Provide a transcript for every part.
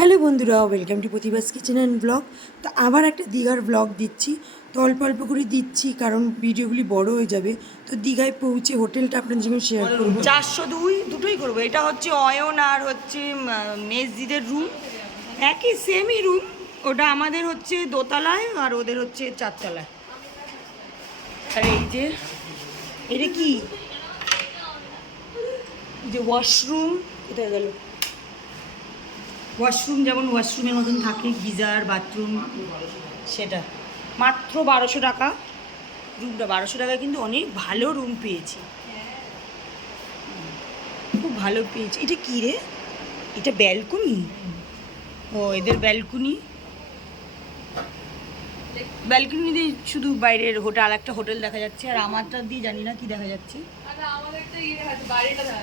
Hello বন্ধুরা welcome to Pratibas kitchen and blog তো আবার একটা দীঘার ব্লগ দিচ্ছি। তো অল্প অল্প করে দিচ্ছি, কারণ ভিডিওগুলি বড় হয়ে যাবে। তো দীঘায় পৌঁছে হোটেলটা আপনার সঙ্গে শেয়ার করব। চারশো দুই, দুটোই করব। এটা হচ্ছে অয়ন আর হচ্ছে মেসজিদের রুম একই সেমই রুম ওটা আমাদের হচ্ছে দোতলায় আর ওদের হচ্ছে চারতলায়। আর এই যে, এটা কি? যে ওয়াশরুম কোথায় গেল? ওয়াশরুম যেমন ওয়াশরুমের মতন থাকে গিজার বাথরুম সেটা। মাত্র বারোশো টাকা। রুমটা বারোশো টাকায় কিন্তু অনেক ভালো রুম পেয়েছি। খুব ভালো পেয়েছি। এটা কী রে? এটা ব্যালকনি? ও এদের ব্যালকনি? ব্যালকনি দিয়ে শুধু বাইরের হোটেল আর একটা হোটেল দেখা যাচ্ছে। আর আমারটা দিয়ে জানি না কি দেখা যাচ্ছে।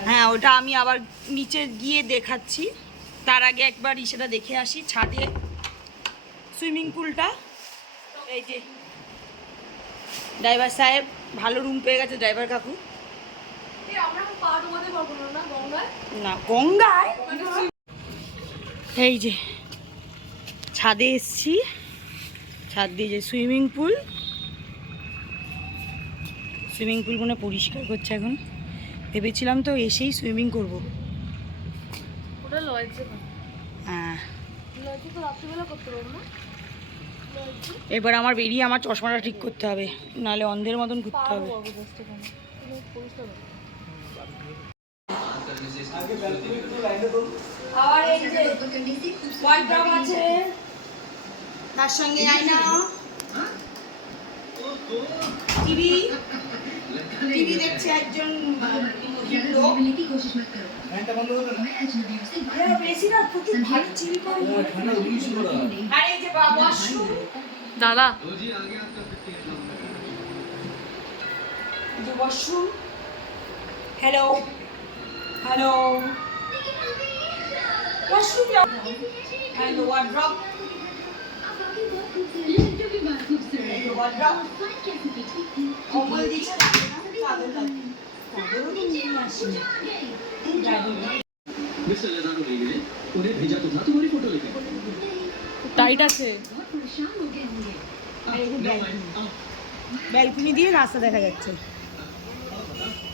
হ্যাঁ ওটা আমি আবার নিচে গিয়ে দেখাচ্ছি। তার আগে একবার সেটা দেখে আসি ছাদে সুইমিং পুলটা। এই যে ড্রাইভার সাহেব ভালো রুম পেয়ে গেছে ড্রাইভার কাকু। না গঙ্গায়? এই যে ছাদে এসছি। ছাদ দিয়ে যে সুইমিং পুল। সুইমিং পুল মনে পরিষ্কার করছে এখন। ভেবেছিলাম তো এসেই সুইমিং করব ওটা লয়েছে হ্যাঁ লয়েছে তো রাত্রিবেলা করতে পারব না এবার আমার বেরিয়ে আমার চশমাটা ঠিক করতে হবে নাহলে অন্ধের মতন ঘুরতে হবে। তার সঙ্গে আয়না টিভি। টিভি দেখছে একজন দাদা hello hello washroom hello wardrobe wardrobe কম্বল দিচ্ছে চাদরও টাইট আছে। ব্যালকনি দিয়ে রাস্তা দেখা যাচ্ছে।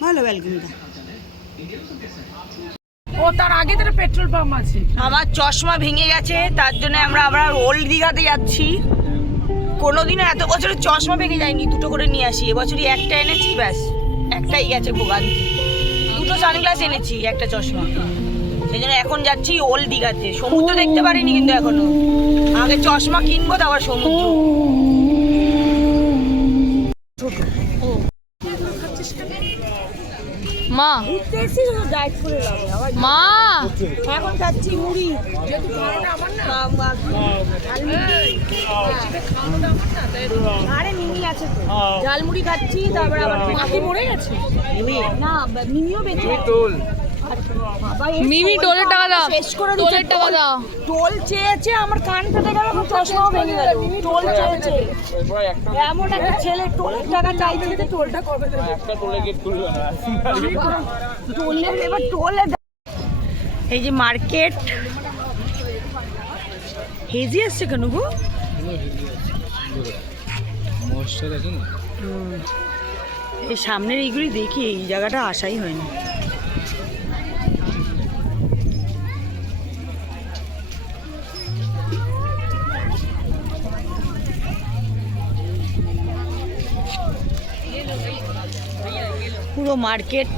ভালো ব্যালকনিটা। ও তার আগে তার পেট্রোল পাম্প আছে। আমার চশমা ভেঙে গেছে তার জন্য আমরা আবার ওল্ড দীঘাতে যাচ্ছি। কোনোদিনও এত বছরে চশমা ভেঙে যায়নি দুটো করে নিয়ে আসি। এবছরই একটা এনেছি ব্যাস। একটাই গেছে ভোগান্তি। দুটো সানগ্লাস এনেছি একটা চশমা। সেই জন্য এখন যাচ্ছি ওল্ড দীঘাতে। সমুদ্র দেখতে পারিনি কিন্তু এখনও। আগে চশমা কিনবো তারপর সমুদ্র। মা। মা। এখন খাচ্ছি মুড়ি। মা- মা- আরে মিমি আছে তো। ঝালমুড়ি খাচ্ছি তারপর আবার মাটি মরে গেছে না মিমিও বেঁচে মিমি টোলের টাকা দাও। শেষ করে টোলের টাকা টোল। দাও। টোল চেয়েছে আমার কান ফেটে গেল আমার চশমাও ভেঙে গেল। টোল চেয়েছে। এমন একটা ছেলে টোলের টাকা চাইছে যে টোলটা কবে দেবে। টোলের এবার টোলে এই যে মার্কেট। হেজি আসছে কেন গো। এই সামনের এইগুলি দেখি, এই জায়গাটা আসাই হয়নি। পুরো মার্কেট,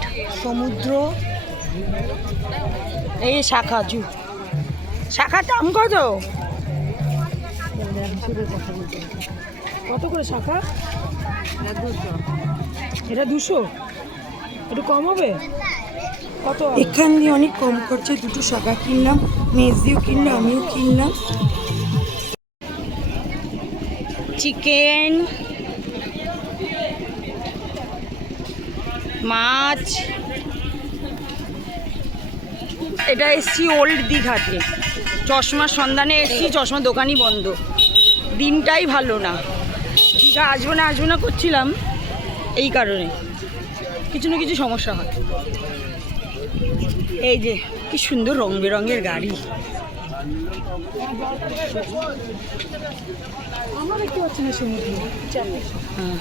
সমুদ্র, এই শাখা, জু। শাখার দাম কত? কত করে শাখা? এটা দুশো? একটু কম হবে? কত এখান দিয়ে অনেক কম খরচে দুটো শাখা কিনলাম মেজদিও কিনলো আমিও কিনলাম। চিকেন মাছ। এটা এসছি ওল্ড দীঘাতে। চশমার সন্ধানে এসছি চশমা দোকানই বন্ধ। দিনটাই ভালো না। দীঘা আসব না আসব না করছিলাম এই কারণে। কিছু না কিছু সমস্যা হয়। এই যে কি সুন্দর রং বেরঙের গাড়ি। হ্যাঁ।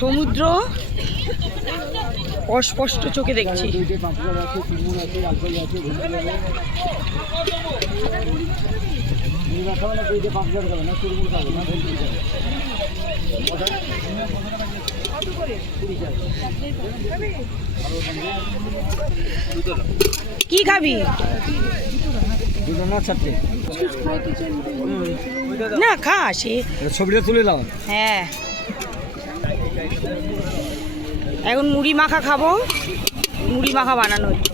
সমুদ্র অস্পষ্ট চোখে দেখছি। কি খাবি? না খা সে ছবিটা তুলে দাও। হ্যাঁ। এখন মুড়ি মাখা খাব। মুড়ি মাখা বানানো হচ্ছে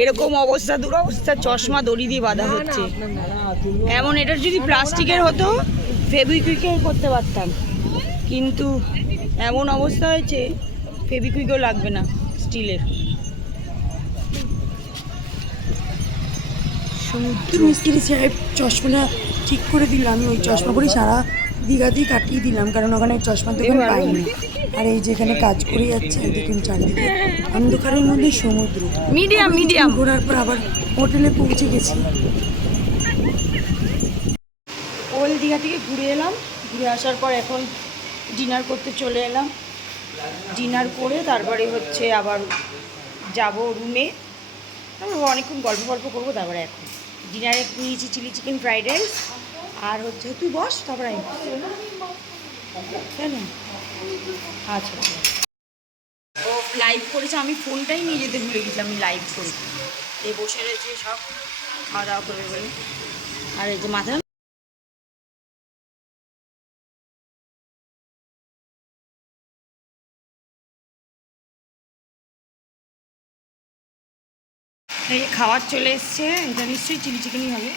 এরকম অবস্থা দুরবস্থা চশমা দড়ি দিয়ে বাঁধা হচ্ছে। এমন এটা যদি প্লাস্টিকের হতো ফেবিকুইকের করতে পারতাম। কিন্তু এমন অবস্থা হয়েছে ফেবিকুইকও লাগবে না স্টিলের। সমুদ্র মিস্ত্রি সাহেব চশমাটা ঠিক করে দিল আমি ওই চশমা পরে সারা দীঘাতেই কাটিয়ে দিলাম কারণ ওখানে চশমার দোকান পাইনি। আর এই যেখানে কাজ করে যাচ্ছে দেখুন চারিদিকে। অন্ধকারের মধ্যে সমুদ্র। Medium medium. ঘোরার পর আবার হোটেলে পৌঁছে গেছি। ওল দীঘা থেকে ঘুরে এলাম। ঘুরে আসার পর এখন ডিনার করতে চলে এলাম। ডিনার করে তারপরে হচ্ছে আবার যাব রুমে। তারপর অনেকক্ষণ গল্প গল্প করব তারপরে এখন। ডিনারে নিয়েছি চিলি চিকেন ফ্রাইড রাইস। আর হচ্ছে তুই বস, তারপরে আমি কেন আচ্ছা ও লাইভ করেছে, আমি ফোনটাই নিয়ে যেতে ভুলে গেছিলাম, আমি লাইভ করি। এই বসে রয়েছে সব খাওয়া দাওয়া করবে বলে। আর এই যে মাথা এই খাবার চলে এসছে, এটা নিশ্চয়ই চিলি চিকেনই হবে।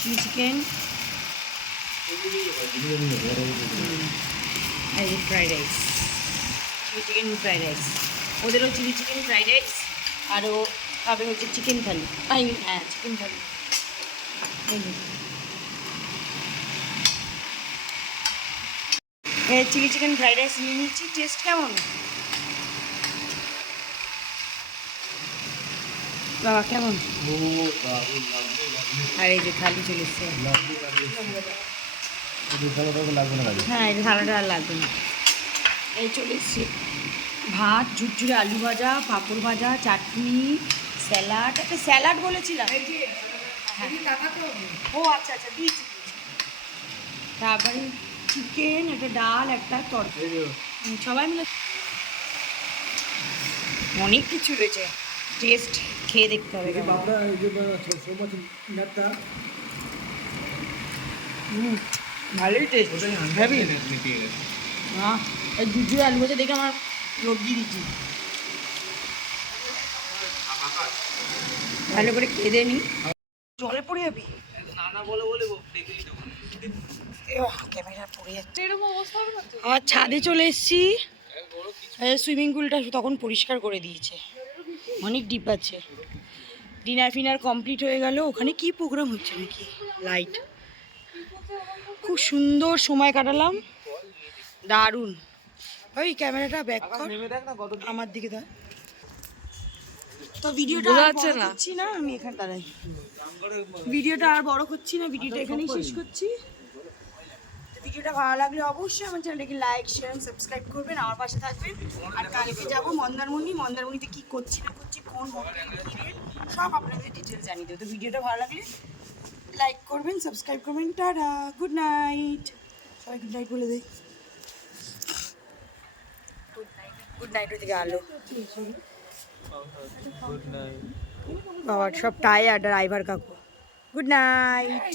চিকেন যে fried rice chilli chicken fried rice ওদেরও চিলি চিকেন ফ্রাইড রাইস আরও খাবে হচ্ছে চিকেন থালি আই হ্যাঁ চিকেন থালি এই যে। চিলি চিকেন ফ্রাইড রাইস নিয়ে নিচ্ছি টেস্ট কেমন? বাবা, কেমন? আর এই যে থালি চলে এসছে। হ্যাঁ এই যে আর লাগবে না। এই চলে এসছে। ভাত ঝুরঝুরে আলু ভাজা পাঁপড় ভাজা চাটনি স্যালাড। একটা স্যালাড বলেছিলাম। হ্যাঁ। ও আচ্ছা আচ্ছা দিয়েছি। তারপরে চিকেন একটা ডাল একটা তরকারি। সবাই মিলে অনেক কিছু রয়েছে। টেস্ট খেয়ে দেখতে হবে ভালোই টেস্ট হ্যাঁ এই দুধু আলু দেখে আমার দিয়ে দিচ্ছি। ভালো করে খেয়ে দিয়ে নি জলে পড়ে যাবি? আমার ছাদে চলে এসেছি। সুইমিং পুলটা তখন পরিষ্কার করে দিয়েছে। অনেক ডিপ আছে। ডিনার ফিনার কমপ্লিট হয়ে গেল। ওখানে কি প্রোগ্রাম হচ্ছে নাকি? লাইট খুব সুন্দর সময় কাটালাম। দারুণ। ওই ক্যামেরাটা ব্যাক কর। আমার দিকে দাও তো ভিডিওটা আর বড় করছি না আমি এখানে দাঁড়াই। ভিডিওটা আর বড় করছি না ভিডিওটা এখানেই শেষ করছি। ভিডিওটা ভালো লাগলে অবশ্যই আমার চ্যানেলটাকে লাইক শেয়ার সাবস্ক্রাইব করবেন আমার পাশে থাকবেন। আর কালকে যাব মন্দারমণি। মন্দারমণিতে কি করছি না করছি কোন সব আপনাদের ডিটেলস জানিয়ে দেবো। তো ভিডিওটা ভালো লাগলে লাইক করবেন সাবস্ক্রাইব করবেন। টাটা গুড নাইট সবাই গুড নাইট বলে দেয় গুড নাইট ওদিকে আলো বাবা সব টায়ার্ড ড্রাইভার কাকু। Good night